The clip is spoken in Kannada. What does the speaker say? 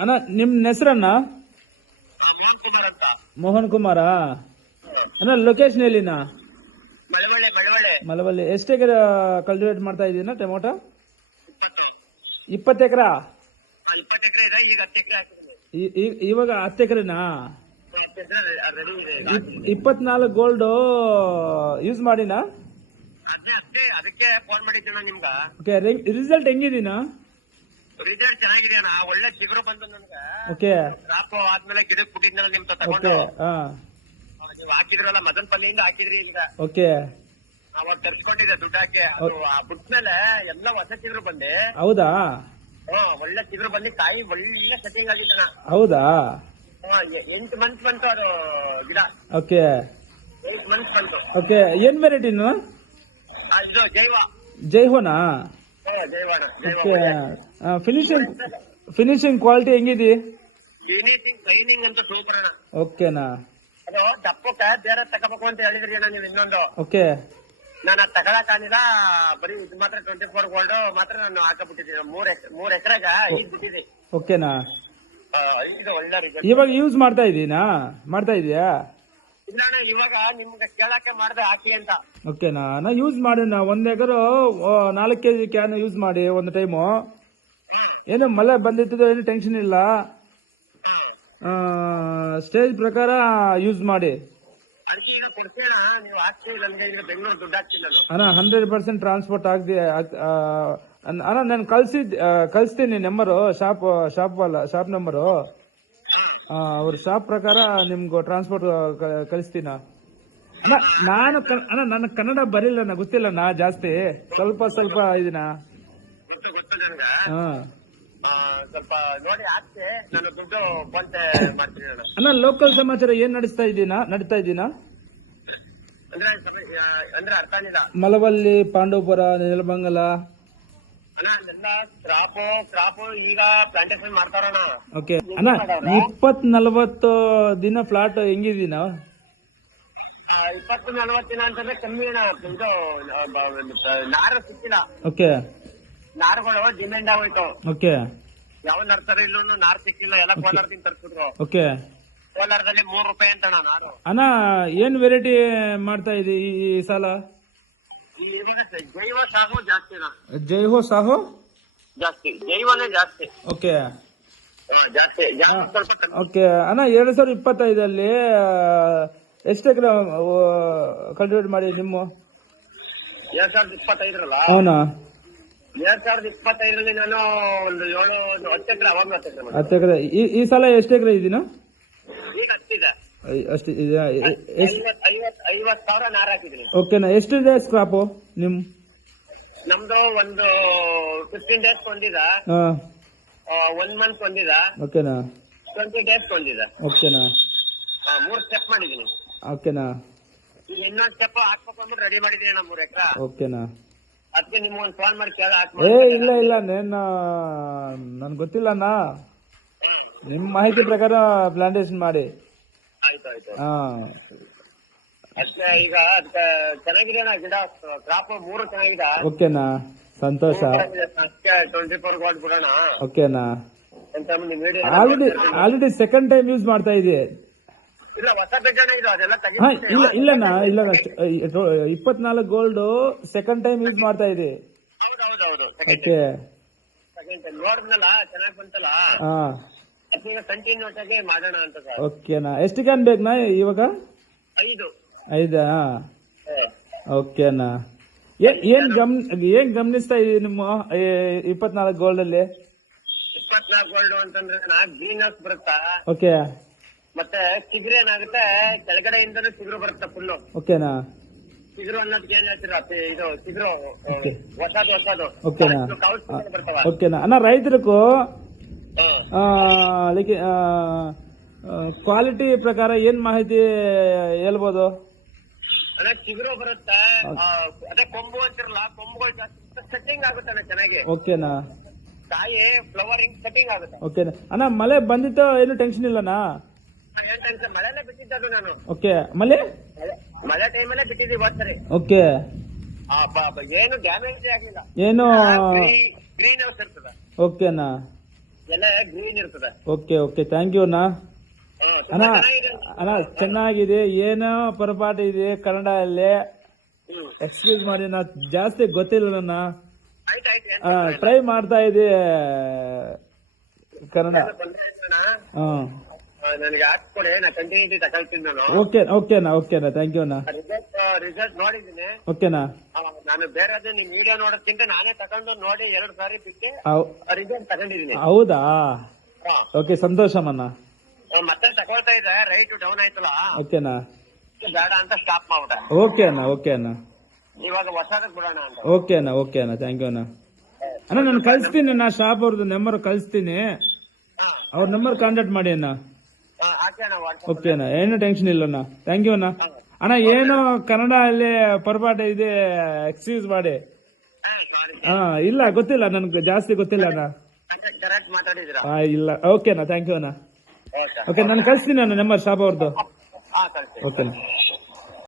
ಅಣ್ಣ ನಿಮ್ಮ ಹೆಸರಣ್ಣ? ಮೋಹನ್ ಕುಮಾರ್ ಅಂತ. ಮೋಹನ್ ಕುಮಾರ ಅಣ್ಣ. ಲೊಕೇಶನ್ ಎಲ್ಲಿನ? ಮಳವಳ್ಳಿ. ಮಲವಳ್ಳಿ. ಎಷ್ಟು ಎಕರೆ ಕಲ್ಟಿವೇಟ್ ಮಾಡ್ತಾ ಇದೀನ ಟೊಮೊಟೊ? 20 ಎಕರೆ. 20 ಎಕರೆ ಇದೆ, ಈಗ 10 ಎಕರೆ ಹಾಕಿದ್ದೀನಿ. ಇವಾಗ 10 ಎಕರೆನಾ? 10 ಎಕರೆ ರೆಡಿ ಇದೆ. 24 ಗೋಲ್ಡ್ ಯೂಸ್ ಮಾಡಿನಾ? ಅದಕ್ಕೆ ಫೋನ್ ಮಾಡಿದ್ದೀನ ನಿಮ್ಗ. Okay, result ಹೆಂಗಿದೀನ? ರಿಸಲ್ಟ್ ಚೆನ್ನಾಗಿದೆ ಅಣ್ಣ, ಒಳ್ಳೆ ಚಿಗುರು ಬಂತು ನನ್ಗೆ. ಓಕೆ, ಕ್ರಾಪ್ ಆದ್ಮೇಲೆ ಗಿಡಕ್ಕೆ ಬಿಟ್ಟಿದ್ನಲ್ಲ ನಿಮ್ ಓಕೆ, ತಗೊಂಡು ಹಾ, ನೀವು ಹಾಕಿದ್ರಲ್ಲ ಮದನಪಲ್ಲಿಯಿಂದ ಹಾಕಿದ್ರಿ. ಈಗ ಓಕೆ, ಅವಾಗ ತರ್ಸ್ಕೊಂಡಿದ್ದೆ ದುಡ್ಡು ಹಾಕಿ. ಅದು ಬಿಟ್ಮೇಲೆ ಎಲ್ಲ ಹೊಸ ಚಿಗುರು ಬಂದೆ. ಹೌದಾ? ಒಳ್ಳೆ ಚಿಗುರು ಬಂದು ಕಾಯಿ ಒಳ್ಳೆ ಸೆಟ್ಟಿಂಗ್ ಆಗಿತ್ತಣ್ಣ. ಹೌದಾ? 8 ಮಂತ್ಸ್ ಬಂತು ಅದು ಗಿಡ. ಓಕೆ, 8 ಮಂತ್ಸ್ ಬಂತು. ಓಕೆ. ಏನ್ ವೆರೈಟಿನು? ಇದು ಜೈಹೋನಾ? ಜೈವಾಣ. ಓಕೆ. ಫಿನಿಶಿಂಗ್ ಕ್ವಾಲಿಟಿ ಹೆಂಗಿದಿ? ಫಿನಿಶಿಂಗ್ ಟ್ರೈನಿಂಗ್ ಅಂತ ಸೂಪರ್ ಅಣ್ಣ. ಓಕೆನಾ? ಅದು ದಪ್ಪಕ್ಕೆ ಬೇರೆ ತಗೋಬೇಕು ಅಂತ ಹೇಳಿದ್ರಿ ಅಣ್ಣ ನೀವು. ಇನ್ನೊಂದು ಓಕೆ, ನಾನು ಅದು ತಗೊಳಕಾಗಿಲ್ಲ. ಬರೀ ಇದು ಮಾತ್ರ 24 ಗೋಲ್ಡ್ ಮಾತ್ರ ನಾನು ಹಾಕಬಿಟ್ಟಿದ್ದೀನಿ. 3 ಎಕರೆಗ 5 ಬಿಟ್ಟಿದೆ. ಓಕೆನಾ? ಇದು ಒಳ್ಳೆ ರಿಸಲ್ಟ್. ಇವಾಗ ಯೂಸ್ ಮಾಡ್ತಾ ಇದೀಯಾ? ಇಲ್ಲ ಅಣ್ಣ, ಇವಾಗ ನಿಮ್ಗೆ ಕೇಳಕ್ಕೆ ಮಾಡ್ದೆ ಹಾಕಿ ಅಂತ. ಓಕೆನಾ? ನಾ ಯೂಸ್ ಮಾಡೋಣ. 1 ಎಕರೆ 4 kg ಕ್ಯಾನ್ ಯೂಸ್ ಮಾಡಿ ಒಂದು ಟೈಮು. ಏನು ಮಳೆ ಬಂದಿತ್ತು, ಏನು ಟೆನ್ಷನ್ ಇಲ್ಲ. ಸ್ಟೇಜ್ ಪ್ರಕಾರ ಯೂಸ್ ಮಾಡಿ ಅದಕ್ಕೆ ಈಗ ಕೊಡ್ತೀನ ನೀವು ಹಾಕಿ. ನನಗೆ ಈಗ ಬೆಂಗಳೂರು ದುಡ್ಡು ಹಾಕ್ತೀನಿ ನಾನು. ಅಣ್ಣ. 100% ಟ್ರಾನ್ಸ್ಪೋರ್ಟ್ ಆಗದೆ ಅಣ್ಣ. ನಾನು ಕಳಿಸ್ತೀನಿ ನಂಬರು, ಶಾಪ್ ನಂಬರು. ಅವ್ರ ಶಾಪ್ ಪ್ರಕಾರ ನಿಮ್ಗೆ ಟ್ರಾನ್ಸ್ಪೋರ್ಟ್ ಕಳಿಸ್ತೀನ. ನಾನು ಅಣ್ಣ, ನನ್ನ ಕನ್ನಡ ಬರಿಲ್ಲ, ಗೊತ್ತಿಲ್ಲ ಜಾಸ್ತಿ. ಸ್ವಲ್ಪ ಇದೀನ. ಗೊತ್ತು ನನಗೆ. ಹಾ, ಸ್ವಲ್ಪ ನೋಡಿ ಹಾಕಿ, ನಾನು ದುಡ್ಡು ಫೋನ್ ಪೇ ಮಾಡ್ತೀನಿ ನಾನು. ಅಣ್ಣ, ಲೋಕಲ್ ಸಮಾಚಾರ ಏನ್ ನಡೀತಾ ಇದ್ದೀನಾ? ಅಂದ್ರೆ ಅರ್ಥ ಆಗಿಲ್ಲ. ಮಲವಳ್ಳಿ, ಪಾಂಡವಪುರ, ನೆಲಮಂಗಲ. ಎಲ್ಲ ಕ್ರಾಪ್ ಈಗ ಪ್ಲಾಂಟೇಶನ್ ಮಾಡ್ತಾರಣ್ಣ. ಓಕೆ ಅಣ್ಣ. 20-40 ದಿನ ಫ್ಲಾಟ್ ಹೆಂಗಿದೀನ? 20-40 ದಿನ ಅಂತಂದ್ರೆ ಕಮ್ಮಿ ಅಣ್ಣ. ಇದು ನಾರು ಸಿಕ್ಕಿಲ್ಲ. ಓಕೆ, ನಾರುಗಳು ಡಿಮ್ಯಾಂಡ್ ಆಗೋಯ್ತು. ಓಕೆ. ಯಾವ ನರ್ಸರಿಲೂ ನಾರು ಸಿಕ್ಕಿಲ್ಲ. ಎಲ್ಲ ಕೋಲಾರದಿಂದ ತರಿಸಿದ್ರು. ಓಕೆ. ಕೋಲಾರದಲ್ಲಿ 3 ರೂಪಾಯಿ ಅಂತ ನಾರು. ಅಣ್ಣ, ಏನ್ ವೆರೈಟಿ ಮಾಡ್ತಾ ಇದಿ ಈ ಸಲ? ಜೈವ ಸಾಗು ಜಾಸ್ತಿ ಅಣ್ಣ. ಜೈಹೋ ಸಾಹೋ ಜಾಸ್ತಿ, ಜೈವನೇ ಜಾಸ್ತಿ. ಓಕೆ, ಜಾಸ್ತಿ ಸ್ವಲ್ಪ. ಓಕೆ ಅಣ್ಣ. 2025 ಎಷ್ಟು ಎಕರೆ ಕಲ್ಟಿವೇಟ್ ಮಾಡಿ ನಿಮ್ಮ? 2025 ಅವನಾ? 2025 ನಾನು ಒಂದು 10 ಎಕರೆ ಅವಾಗ 10 ಎಕರೆ. ಈ ಸಲ ಎಷ್ಟು ಎಕರೆ ಇದೀನ? ಈಗ ಹತ್ತಿದೆ. ಅಷ್ಟು ಇದೆಯಾ? 50,000 ನಾರು ಹಾಕಿದ್ದೀನಿ. ಓಕೆನಾ? ಎಷ್ಟಿದೆ ಸ್ಕ್ರಾಪು ನಮ್ದು ಒಂದು 15 ಡೇಸ್ ಒಂದಿದ, 1 ಮಂತ್ ಒಂದಿದ, ಓಕೆನಾ? 20 ಡೇಸ್ ಒಂದಿದ. ಓಕೆನಾ? 3 ಸ್ಟೆಪ್ ಮಾಡಿದ್ದೀನಿ. ಓಕೆನಾ? ಈಗ ಇನ್ನೊಂದು ಸ್ಟೆಪ್ ಹಾಕ್ಬೇಕು ಅಂದ್ಬಿಟ್ಟು ರೆಡಿ ಮಾಡಿದ್ದೀನಿ ನಾನು 3 ಎಕರೆ. ಓಕೆನಾ? ಅದಕ್ಕೆ ನಿಮ್ಗೆ ಒಂದು ಫೋನ್ ಮಾಡಿ ಕೇಳ. ಇಲ್ಲ ನನ್ಗೆ ಗೊತ್ತಿಲ್ಲ ಅಣ್ಣ. ನಿಮ್ ಮಾಹಿತಿ ಪ್ರಕಾರ ಪ್ಲಾಂಟೇಶನ್ ಮಾಡಿ. ಆಯ್ತು. ಅಷ್ಟೇ. ಈಗ ಅದಕ್ಕೆ ಚೆನ್ನಾಗಿದೆ ಅಣ್ಣ ಗಿಡ. ಕ್ರಾಪ್ 3 ಚೆನ್ನಾಗಿದೆ. ಓಕೆನಾ? ಸಂತೋಷ. ಅಷ್ಟೇ 24 ಗೋಲ್ಡ್ ಬಿಡೋಣ. ಓಕೆನಾ? ಅಂತ ಮುಂದೆ video already second time use ಮಾಡ್ತಾ ಇದೀಯ? ಇಲ್ಲ, ಹೊಸ ಬೆಡ್ಡಣ್ಣ ಇದು. ಅದೆಲ್ಲ ಇಲ್ಲಣ್ಣ. 24 ಗೋಲ್ಡ್ ಸೆಕೆಂಡ್ ಟೈಮ್ ಯೂಸ್ ಮಾಡ್ತಾ ಇದೆ. ಹೌದು. ಓಕೆ. ನೋಡಿದ್ನಲ್ಲ, ಚೆನ್ನಾಗಿ ಬಂತಲ್ಲ. ಅದೀಗ ಕಂಟಿನ್ಯೂ ಆಗಿ ಮಾಡೋಣ ಅಂತ ಸರ್. ಓಕೆನಾ? ಎಷ್ಟು ಕ್ಯಾನ್ ಬೇಕನಾ ಇವಾಗ? 5. ಓಕೆನಾ? ಏನ್ ಗಮನಿಸ್ತಾ ಇದೀವಿ ನಿಮ್ಮ 24 ಗೋಲ್ಡ್ ಅಲ್ಲಿ? 24 ಗೋಲ್ಡ್ ಅಂತಂದ್ರೆ ಗ್ರೀನ್ ಹೌಸ್ ಬರುತ್ತಾ? ಓಕೆ. ಮತ್ತೆ ಚಿಗುರು ಏನಾಗುತ್ತೆ, ಕೆಳಗಡೆಯಿಂದನೂ ಚಿಗುರು ಬರುತ್ತೆ ಫುಲ್ಲು. ಓಕೆನಾ? ಚಿಗುರು ಅನ್ನೋದಕ್ಕೆ ಏನ್ ಹೇಳ್ತೀರಾ? ಇದು ಚಿಗುರು ಹೊಸದು. ಓಕೆನಾ? ಬರ್ತಾವ. ಓಕೆನಾ ಅಣ್ಣ? ರೈತರಿಗೂ ಕ್ವಾಲಿಟಿ ಪ್ರಕಾರ ಏನ್ ಮಾಹಿತಿ ಹೇಳ್ಬೋದು? ಚಿಗುರು ಬರುತ್ತೆ, ಅದೇ ಕೊಂಬು ಅಂತಿರಲ್ಲ, ಕೊಂಬುಗಳು ಜಾಸ್ತಿ ಸೆಟ್ಟಿಂಗ್ ಆಗುತ್ತೆ ಚೆನ್ನಾಗಿ. ಓಕೆನಾ? ಕಾಯಿ ಫ್ಲವರಿಂಗ್ ಸೆಟ್ಟಿಂಗ್ ಆಗುತ್ತೆ. ಓಕೆನಾ ಅಣ್ಣ? ಮಳೆ ಬಂದಿತ್ತು, ಏನು ಟೆನ್ಷನ್ ಇಲ್ಲನಾ? ಏನ್ ಟೆನ್ಷನ್, ಮಳೆನೇ ಬಿಟ್ಟಿದ್ದು ನಾನು. ಓಕೆ. ಮಳೆ ಟೈಮಲ್ಲೇ ಬಿಟ್ಟಿದ್ದೀವಿ ಹೋದ್ಸರಿ. ಓಕೆ. ಏನು ಡ್ಯಾಮೇಜ್ ಆಗಿಲ್ಲ. ಏನು ಗ್ರೀನ್ ಹೌಸ್ ಇರ್ತದೆ. ಓಕೆನಾ? ಎಲ್ಲ ಗ್ರೀನ್ ಇರ್ತದೆ. ಓಕೆ ಓಕೆ ಥ್ಯಾಂಕ್ ಯು ಅಣ್ಣ. ತುಂಬಾ ಅಣ್ಣ ಚೆನ್ನಾಗಿದೆ. ಅಣ್ಣ ಚೆನ್ನಾಗಿದೆ, ಏನೋ ಪರಪಾಠ ಇದೆ ಕನ್ನಡದಲ್ಲಿ, ಹ್ಮ್. ಎಕ್ಸ್ಕ್ಯೂಸ್ ಮಾಡಿ, ನಾ ಜಾಸ್ತಿ ಗೊತ್ತಿಲ್ಲ ನನ್ನ, ಆಯ್ತು ಆಯ್ತು ಏನ್ ತೊಂದ್ರೆ ಇಲ್ಲ. ಟ್ರೈ ಮಾಡ್ತಾ ಇದೆ ಕನ್ನಡ. ತೊಂದ್ರೆ ಇಲ್ಲ ಅಣ್ಣ. ಹಾಂ ನನಗೆ ಹಾಕ್ಕೊಡಿ, ನಾ ಕಂಟಿನ್ಯೂಟಿ ತಗೊಳ್ತೀನಿ ನಾನು. ಓಕೆನಾ ಥ್ಯಾಂಕ್ ಯು ಅಣ್ಣ. ರಿಸಲ್ಟ್ ನೋಡಿದ್ದೀನಿ. ಓಕೆನಾ ನಾನು ಬೇರೆ ನಿಮ್ ವಿಡಿಯೋ ನೋಡೋದ್ಕಿಂತ ನಾನೇ ತಗೊಂಡು ನೋಡಿ 2 ಸಾರಿ ಬಿಟ್ಟು ರಿಸಲ್ಟ್ ತಗೊಂಡಿದ್ದೀನಿ. ಹೌದಾ? ಹಾ. ಓಕೆ ಸಂತೋಷಮಣ್ಣ. ಮತ್ತೆ ತಗೊಳ್ತಾ ಇದೆ, ರೈಟ್ ಡೌನ್ ಆಯ್ತಲ್ಲ, ಓಕೆನಾ ಬೇಡ ಅಂತ ಸ್ಟಾಪ್ ಮಾಡ್ಬಿಟ್ಟೆ. ಓಕೆ ಅಣ್ಣ ಇವಾಗ ಹೊಸದಕ್ ಬಿಡೋಣ ಅಂತ. ಓಕೆ ಅಣ್ಣ ಥ್ಯಾಂಕ್ ಯು ಅಣ್ಣ. ಅಣ್ಣ ನಾನು ಕಳಿಸ್ತೀನಿ, ನಾ ಶಾಪ್ ಅವ್ರದ್ದು ನಂಬರ್ ಕಳಿಸ್ತೀನಿ, ಹಾ. ಅವ್ರ ನಂಬರ್ ಕಾಂಟ್ಯಾಕ್ಟ್ ಮಾಡಿ ಅಣ್ಣ. ಹಾಕಿ ಅಣ್ಣ ವಾಟ್ಸಪ್. ಓಕೆ ಅಣ್ಣ, ಏನು ಟೆನ್ಷನ್ ಇಲ್ಲ ಅಣ್ಣ. ಥ್ಯಾಂಕ್ ಯು ಅಣ್ಣ. ಅಣ್ಣ ಏನು ಕನ್ನಡ ಅಲ್ಲಿ ಪರಪಾಠ ಇದೆ, ಎಕ್ಸ್ಕ್ಯೂಸ್ ಮಾಡಿ. ಇಲ್ಲ ಗೊತ್ತಿಲ್ಲ, ನನ್ಗೆ ಜಾಸ್ತಿ ಗೊತ್ತಿಲ್ಲ ಅಣ್ಣ. ಕರೆಕ್ಟ್ ಮಾತಾಡಿದಿರಾ? ಇಲ್ಲ ಓಕೆ ಅಣ್ಣ ಥ್ಯಾಂಕ್ ಯು ಅಣ್ಣ. ಓಕೆ. ಓಕೆ ನಾನು ಕಳಿಸ್ತೀನಿ ಅಣ್ಣ ನಂಬರ್ ಶಾಪ್ ಅವ್ರದ್ದು. ಹಾ ಕಳ್ಸಿ. ಓಕೆ ಅಣ್ಣ.